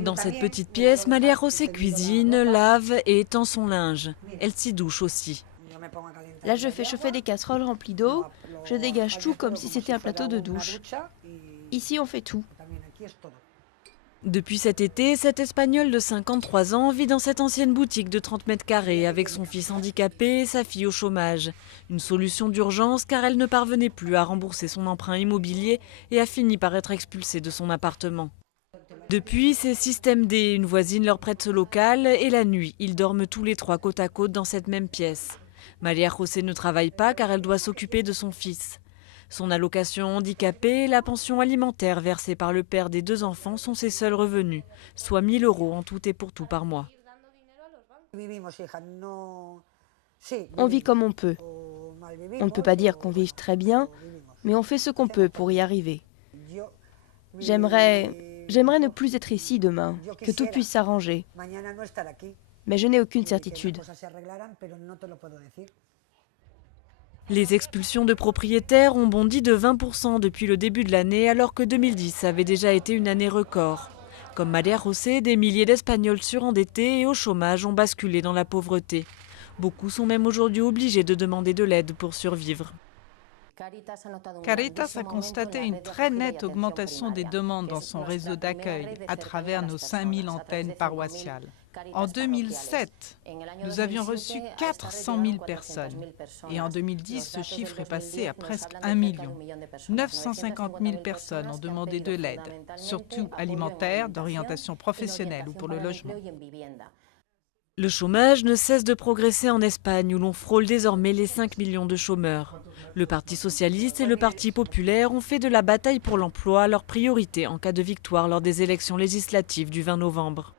Dans cette petite pièce, María José cuisine, lave et étend son linge. Elle s'y douche aussi. Là, je fais chauffer des casseroles remplies d'eau. Je dégage tout comme si c'était un plateau de douche. Ici, on fait tout. Depuis cet été, cette Espagnole de 53 ans vit dans cette ancienne boutique de 30 mètres carrés avec son fils handicapé et sa fille au chômage. Une solution d'urgence car elle ne parvenait plus à rembourser son emprunt immobilier et a fini par être expulsée de son appartement. Depuis, c'est système D, une voisine leur prête ce local et la nuit, ils dorment tous les trois côte à côte dans cette même pièce. María José ne travaille pas car elle doit s'occuper de son fils. Son allocation handicapée et la pension alimentaire versée par le père des deux enfants sont ses seuls revenus, soit 1 000 € en tout et pour tout par mois. On vit comme on peut. On ne peut pas dire qu'on vive très bien, mais on fait ce qu'on peut pour y arriver. J'aimerais ne plus être ici demain, que tout puisse s'arranger. Mais je n'ai aucune certitude. Les expulsions de propriétaires ont bondi de 20% depuis le début de l'année, alors que 2010 avait déjà été une année record. Comme María José, des milliers d'Espagnols surendettés et au chômage ont basculé dans la pauvreté. Beaucoup sont même aujourd'hui obligés de demander de l'aide pour survivre. Caritas a constaté une très nette augmentation des demandes dans son réseau d'accueil à travers nos 5000 antennes paroissiales. En 2007, nous avions reçu 400 000 personnes et en 2010, ce chiffre est passé à presque 1 million. 950 000 personnes ont demandé de l'aide, surtout alimentaire, d'orientation professionnelle ou pour le logement. Le chômage ne cesse de progresser en Espagne où l'on frôle désormais les 5 millions de chômeurs. Le Parti socialiste et le Parti populaire ont fait de la bataille pour l'emploi leur priorité en cas de victoire lors des élections législatives du 20 novembre.